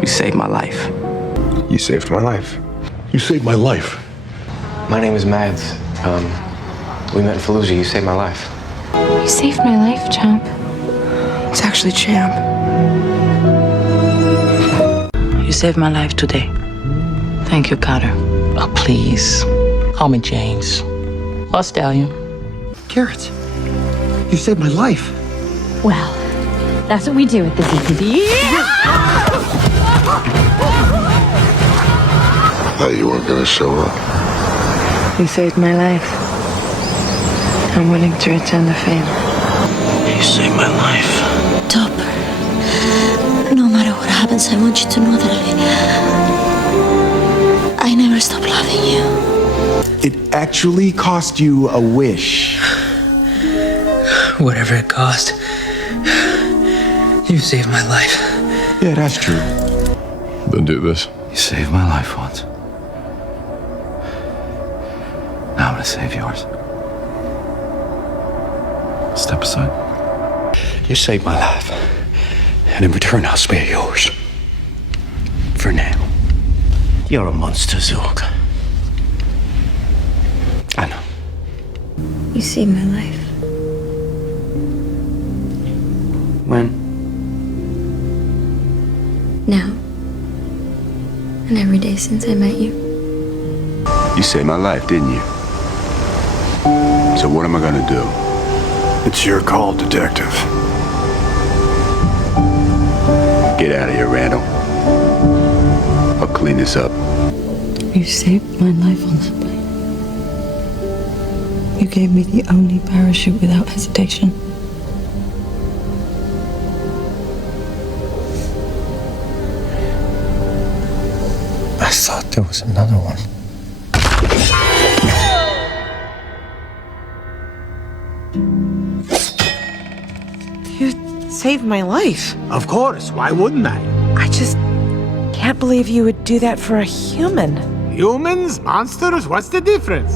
You saved my life. You saved my life. You saved my life. My name is Mads. We met in Fallujah. You saved my life. You saved my life, Champ. It's actually Champ. You saved my life today. Thank you, Carter. Oh, please. Call me James. Or Stallion. Garrett, you saved my life. Well, that's what we do at the DPD. Thought you weren't gonna show up. You saved my life. I'm willing to return the favor. You saved my life. Topper, no matter what happens, I want you to know that I never stop loving you. It actually cost you a wish. Whatever it cost. You saved my life. Yeah, that's true. Then do this. You saved my life once. Now I'm gonna save yours. Step aside. You saved my life. And in return, I'll spare yours. For now. You're a monster, Zorg. I know. You saved my life. When? Now. And every day since I met you. You saved my life, didn't you? So what am I gonna do? It's your call, detective. Get out of here, Randall. I'll clean this up. You saved my life on that plane. You gave me the only parachute without hesitation. I thought there was another one. You saved my life. Of course, why wouldn't I? I just can't believe you would do that for a human. Humans, monsters, what's the difference?